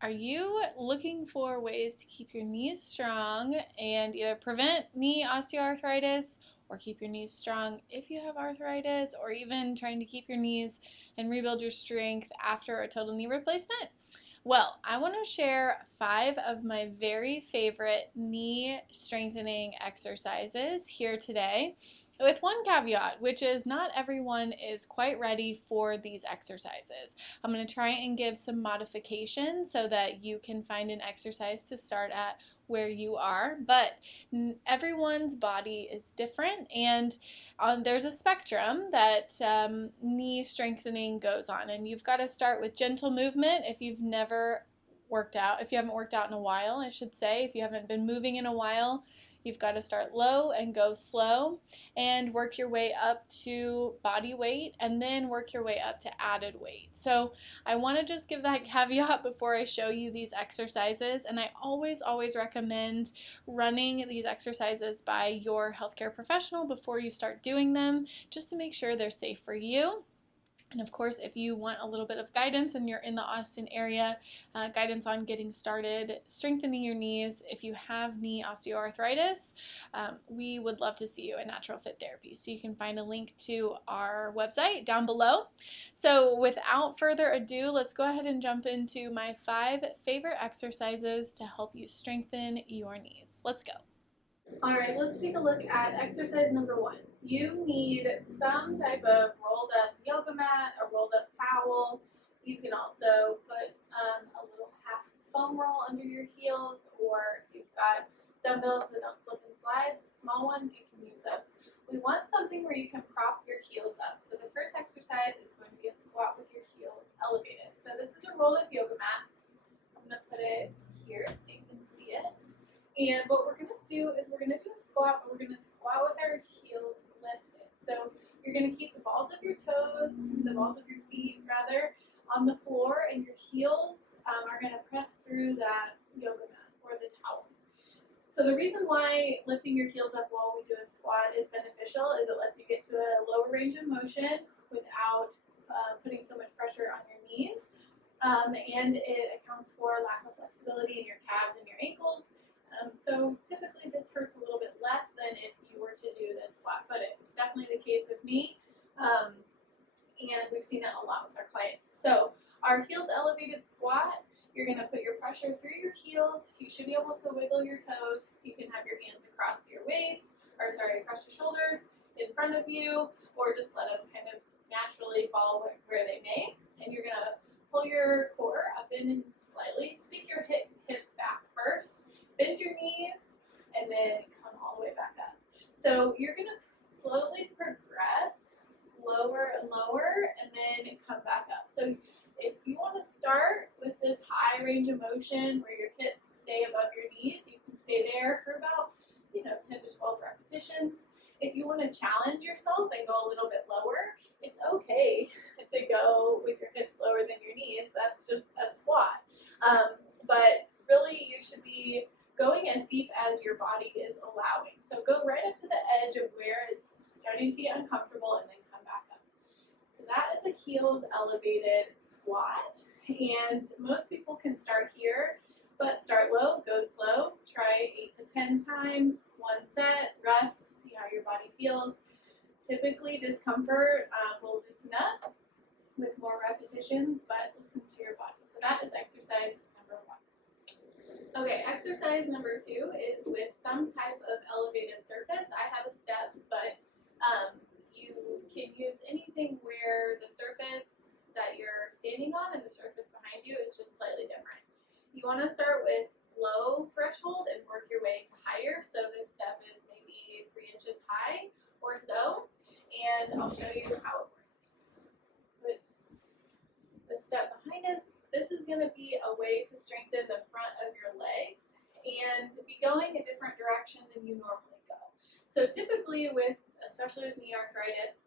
Are you looking for ways to keep your knees strong and either prevent knee osteoarthritis or keep your knees strong if you have arthritis, or even trying to keep your knees and rebuild your strength after a total knee replacement? Well, I want to share 5 of my very favorite knee strengthening exercises here today, with one caveat, which is not everyone is quite ready for these exercises. I'm going to try and give some modifications so that you can find an exercise to start at where you are, but everyone's body is different, and there's a spectrum that knee strengthening goes on, and you've got to start with gentle movement if you've never worked out, if you haven't worked out in a while, I should say, if you haven't been moving in a while. You've got to start low and go slow and work your way up to body weight and then work your way up to added weight. So I want to just give that caveat before I show you these exercises, and I always recommend running these exercises by your healthcare professional before you start doing them, just to make sure they're safe for you. And of course, if you want a little bit of guidance and you're in the Austin area, guidance on getting started, strengthening your knees, if you have knee osteoarthritis, we would love to see you at Natural Fit Therapy. So you can find a link to our website down below. So without further ado, let's go ahead and jump into my 5 favorite exercises to help you strengthen your knees. Let's go. All right, let's take a look at exercise number 1. You need some type of rolled up yoga mat, a rolled up towel. You can also put a little half foam roll under your heels, or if you've got dumbbells that don't slip and slide, small ones, you can use those. We want something where you can prop your heels up. So the first exercise is going to be a squat with your heels elevated. So this is a rolled up yoga mat. I'm going to put it here so you can see it. And what we're going to do is we're going to do a squat, but we're going to squat with our heels lifted. So you're going to keep the balls of your toes, the balls of your feet rather, on the floor, and your heels are going to press through that yoga mat or the towel. So the reason why lifting your heels up while we do a squat is beneficial is it lets you get to a lower range of motion without putting so much pressure on your knees, and it accounts for lack of flexibility in your calves and your ankles. So typically this hurts a little bit less than if you were to do this flat-footed. It's definitely the case with me, and we've seen it a lot with our clients. So our heels elevated squat, you're going to put your pressure through your heels. You should be able to wiggle your toes. You can have your hands across your waist, across your shoulders, in front of you, or just let them kind of naturally fall where they may. And you're going to pull your core up in and slightly, stick your hips back first, bend your knees, and then come all the way back up. So you're going to slowly progress lower and lower, and then come back up. So if you want to start with this high range of motion where your hips stay above your knees, you can stay there for about 10 to 12 repetitions. If you want to challenge yourself and go a little bit lower, it's okay to go with your hips lower than your knees. That's just a squat. But really you should be going as deep as your body is allowing. So go right up to the edge of where it's starting to get uncomfortable, and then come back up. So that is a heels elevated squat, and most people can start here, but start low, go slow, try 8 to 10 times, 1 set, rest, see how your body feels. Typically discomfort will loosen up with more repetitions, but listen to your body. So that is exercise number 1. Okay, exercise number 2 is with some type of elevated surface. I have a step, but you can use anything where the surface that you're standing on and the surface behind you is just slightly different. You want to start with low threshold and work your way to higher. So this step is maybe 3 inches high or so, and I'll show you how it works. Put the step behind us. This is going to be a way to strengthen the front of your legs and be going a different direction than you normally go. So typically especially with knee arthritis,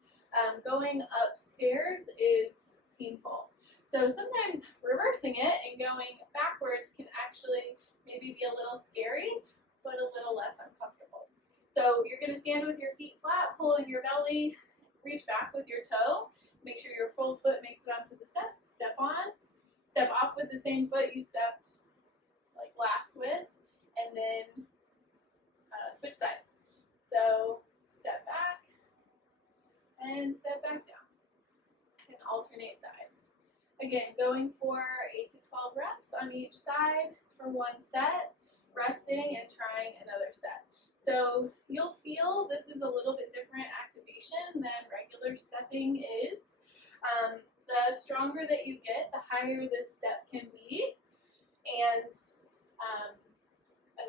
going upstairs is painful. So sometimes reversing it and going backwards can actually maybe be a little scary, but a little less uncomfortable. So you're going to stand with your feet flat, pull in your belly, reach back with your toe, make sure your full foot makes it onto the step, step on, step off with the same foot you stepped and then switch sides. So step back and step back down, and alternate sides. Again, going for 8 to 12 reps on each side for one set, resting and trying another set. So you'll feel this is a little bit different activation than regular stepping is. The stronger that you get, the higher this step can be, and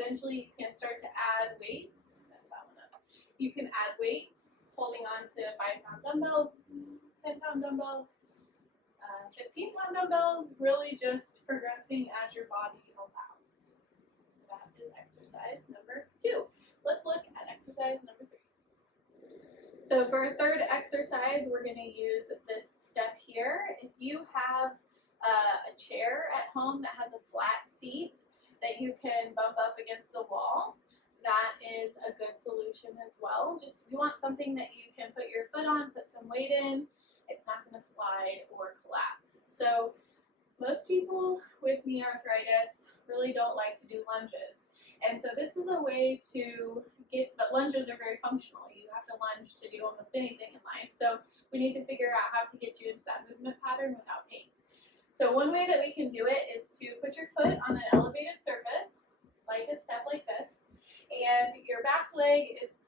eventually you can start to add weights. Mess that one up. You can add weights, holding on to 5-pound dumbbells, 10-pound dumbbells, 15-pound dumbbells, really just progressing as your body allows. So that is exercise number 2. Let's look at exercise number 3. So for our third exercise, we're going to use this step here. If you have a chair at home that has a flat seat that you can bump up against the wall, that is a good solution as well. Just you want something that you can put your foot on, put some weight in. It's not going to slide or collapse. So most people with knee arthritis really don't like to do lunges. And so this is a way to get, but lunges are very functional. You have to lunge to do almost anything in life. So we need to figure out how to get you into that movement pattern without pain. So one way that we can do it is to put your foot on an elevated surface, like a step like this, and your back leg is,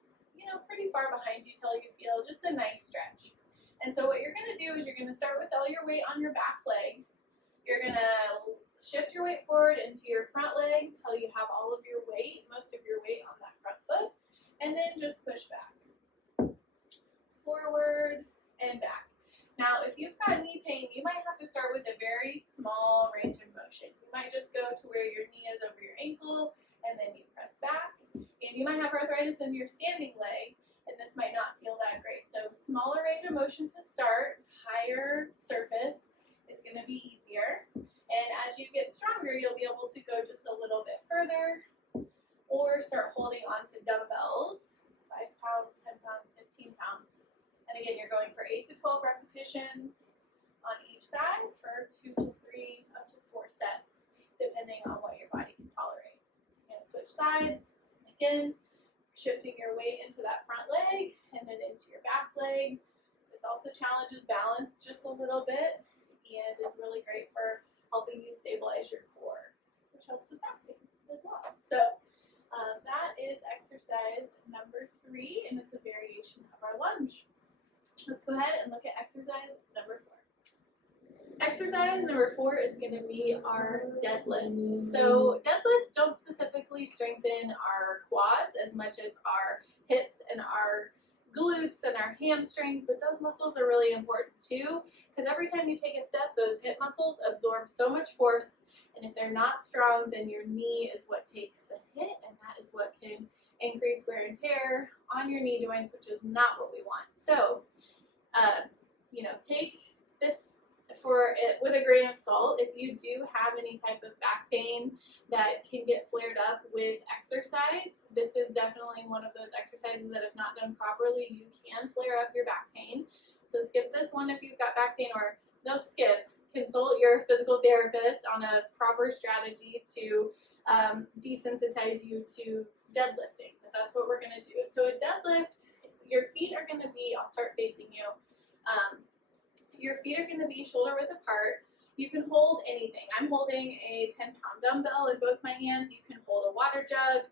pretty far behind you till you feel just a nice stretch. And so what you're going to do is you're going to start with all your weight on your back leg. You're going to shift your weight forward into your front leg until you have all of your weight, most of your weight on that front foot, and then just push back, forward and back. Now, if you've got knee pain, you might have to start with a very small range of motion. You might just go to where your knee is over your ankle, and then you press back. And you might have arthritis in your standing leg, and this might not feel that great. So smaller range of motion to start, higher surface is going to be easier. And as you get stronger, you'll be able to go just a little bit further or start holding onto dumbbells, 5 pounds, 10 pounds, 15 pounds. And again, you're going for 8 to 12 repetitions on each side for 2 to 3, up to 4 sets, depending on what your body can tolerate. You're going to switch sides. Again, shifting your weight into that front leg and then into your back leg. This also challenges balance just a little bit and is really great for helping you stabilize your core, which helps with back pain as well. So that is exercise number 3, and it's a variation of our lunge. Let's go ahead and look at exercise number 4. Exercise number 4 is going to be our deadlift. So deadlifts don't specifically strengthen our quads as much as our hips and our glutes and our hamstrings, but those muscles are really important too, because every time you take a step, those hip muscles absorb so much force, and if they're not strong, then your knee is what takes the hit, and that is what can increase wear and tear on your knee joints, which is not what we want. So, take this with a grain of salt. If you do have any type of back pain that can get flared up with exercise, this is definitely one of those exercises that if not done properly, you can flare up your back pain. So skip this one if you've got back pain, or don't skip. Consult your physical therapist on a proper strategy to desensitize you to deadlifting. But that's what we're going to do. So a deadlift, your feet are going to be, I'll start facing you. Your feet are going to be shoulder width apart. You can hold anything. I'm holding a 10-pound dumbbell in both my hands. You can hold a water jug.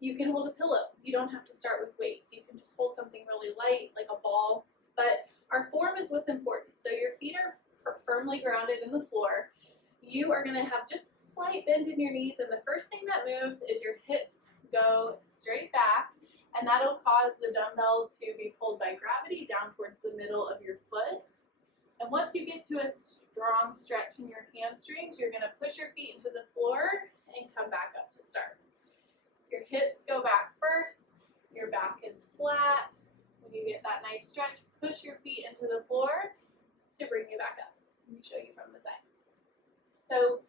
You can hold a pillow. You don't have to start with weights. You can just hold something really light, like a ball. But our form is what's important. So your feet are firmly grounded in the floor. You are going to have just a slight bend in your knees, and the first thing that moves is your hips go straight back, and that'll cause the dumbbell to be pulled by gravity down towards the middle of your foot. And once you get to a strong stretch in your hamstrings, you're going to push your feet into the floor and come back up to start. Your hips go back first, your back is flat. When you get that nice stretch, push your feet into the floor to bring you back up. Let me show you from the side. So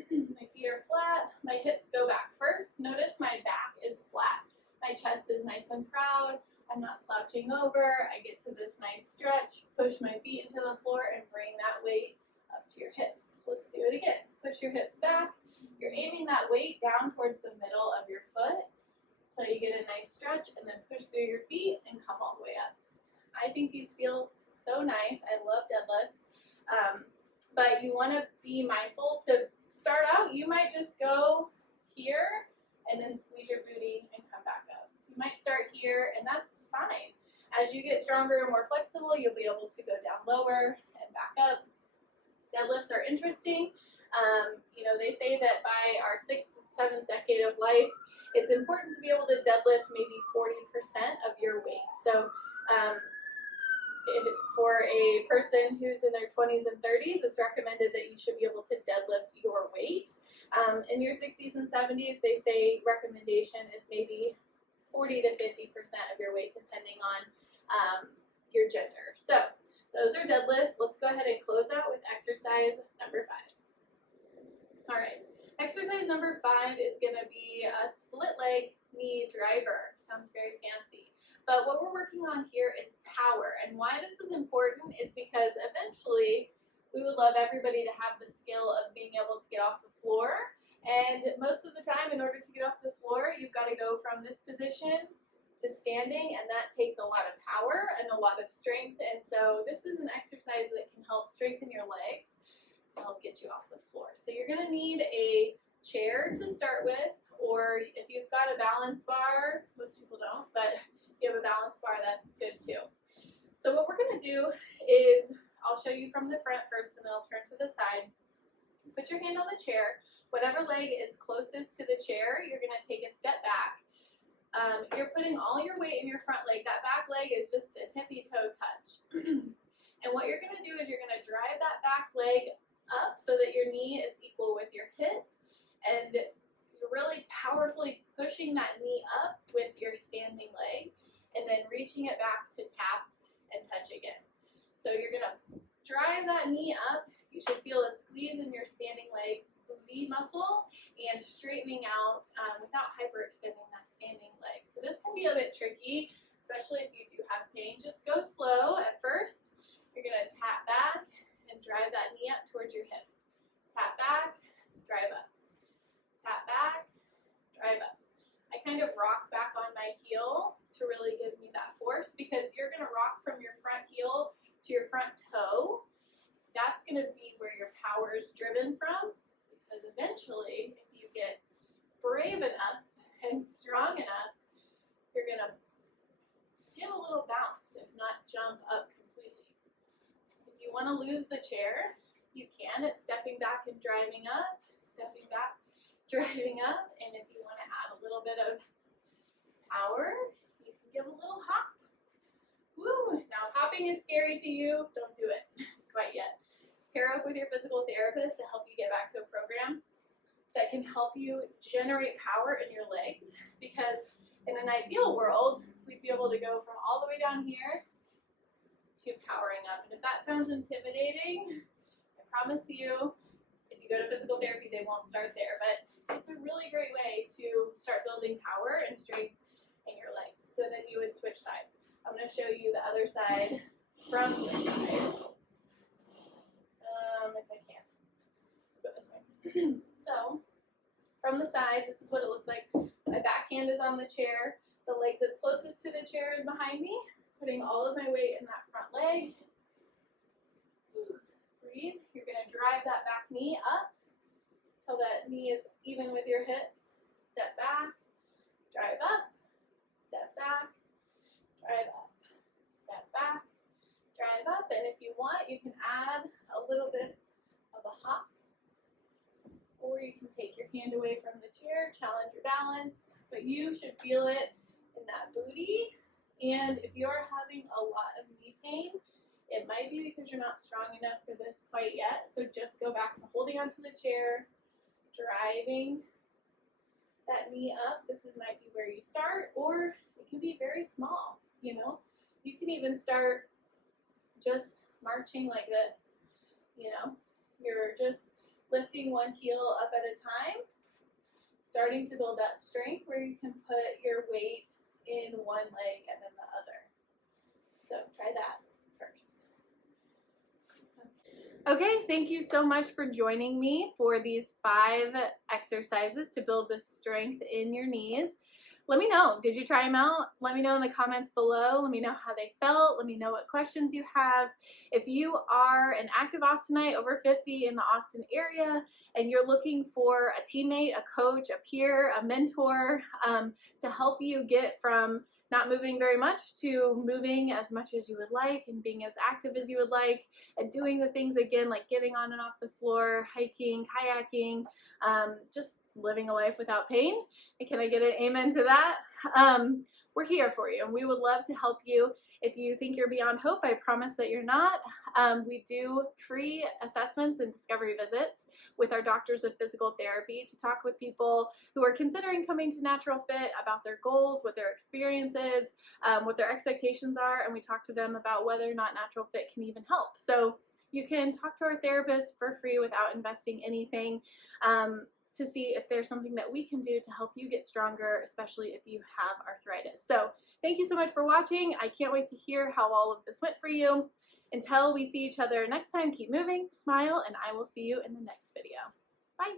my feet are flat, my hips go back first. Notice my back is flat. My chest is nice and proud. I'm not slouching over. I get to this nice stretch, push my feet into the floor, and bring that weight up to your hips. Let's do it again. Push your hips back, You're aiming that weight down towards the middle of your foot until you get a nice stretch, and then push through your feet and come all the way up. I think these feel so nice. I love deadlifts. But you want to be mindful to start out. You might just go here and then squeeze your booty and come back up. You might start here, and that's fine. As you get stronger and more flexible, you'll be able to go down lower and back up. Deadlifts are interesting. They say that by our 6th, 7th decade of life, it's important to be able to deadlift maybe 40% of your weight. So for a person who's in their 20s and 30s, it's recommended that you should be able to deadlift your weight. In your 60s and 70s, they say recommendation is maybe 40 to 50% of your weight, depending on your gender. So those are deadlifts. Let's go ahead and close out with exercise number 5. All right, exercise number 5 is going to be a split leg knee driver. Sounds very fancy. But what we're working on here is power. And why this is important is because eventually we would love everybody to have the skill of being able to get off the floor. And most of the time, in order to get off the floor, you've got to go from this position to standing, and that takes a lot of power and a lot of strength. And so this is an exercise that can help strengthen your legs to help get you off the floor. So you're going to need a chair to start with, or if you've got a balance bar, most people don't, but if you have a balance bar, that's good too. So what we're going to do is, I'll show you from the front first, and then I'll turn to the side. Put your hand on the chair. Whatever leg is closest to the chair, you're going to take a step back. You're putting all your weight in your front leg. That back leg is just a tippy toe touch. And what you're going to do is you're going to drive that back leg up so that your knee is equal with your hip, and you're really powerfully pushing that knee up with your standing leg, and then reaching it back to tap and touch again. So you're going to drive that knee up. You should feel a squeeze in your standing leg's booty muscle and straightening out without hyperextending that standing leg. So this can be a bit tricky, especially if you do have pain. Just go slow at first. You're going to tap back and drive that knee up towards your hip. Tap back, drive up. Tap back, drive up. I kind of rock back on my heel to really give me that force, because you're going to rock from your front heel to your front toe. That's going to be where your power is driven from, because eventually, if you get brave enough and strong enough, you're going to get a little bounce, if not jump up completely. If you want to lose the chair, you can. It's stepping back and driving up, stepping back, driving up, and if you want to add a little bit of power, you can give a little hop. Woo! Now, if hopping is scary to you, don't do it quite yet. Pair up with your physical therapist to help you get back to a program that can help you generate power in your legs, because in an ideal world, we'd be able to go from all the way down here to powering up. And if that sounds intimidating, I promise you, if you go to physical therapy, they won't start there. But it's a really great way to start building power and strength in your legs. So then you would switch sides. I'm going to show you the other side from this side. If I can. Go this way. So, from the side, this is what it looks like. My back hand is on the chair. The leg that's closest to the chair is behind me. Putting all of my weight in that front leg. Breathe. You're going to drive that back knee up till that knee is even with your hips. Step back, drive up, step back, drive up, step back, drive up. And if you want, you can add a little bit of a hop, or you can take your hand away from the chair, challenge your balance, but you should feel it in that booty. And if you're having a lot of knee pain, it might be because you're not strong enough for this quite yet. So just go back to holding onto the chair, driving that knee up. Might be where you start, or it can be very small, you know. You can even start just marching like this, you know. You're just lifting one heel up at a time, starting to build that strength where you can put your weight in one leg and then the other. So try that first. Okay, thank you so much for joining me for these 5 exercises to build the strength in your knees. Let me know, did you try them out? Let me know in the comments below. Let me know how they felt. Let me know what questions you have. If you are an active Austinite over 50 in the Austin area and you're looking for a teammate, a coach, a peer, a mentor to help you get from not moving very much to moving as much as you would like and being as active as you would like and doing the things again like getting on and off the floor, hiking, kayaking, just living a life without pain. And can I get an amen to that? We're here for you and we would love to help you. If you think you're beyond hope, I promise that you're not. We do free assessments and discovery visits with our doctors of physical therapy to talk with people who are considering coming to Natural Fit about their goals, what their experience is, what their expectations are, and we talk to them about whether or not Natural Fit can even help. So you can talk to our therapist for free without investing anything to see if there's something that we can do to help you get stronger, especially if you have arthritis. So thank you so much for watching. I can't wait to hear how all of this went for you. Until we see each other next time, keep moving, smile, and I will see you in the next video. Bye.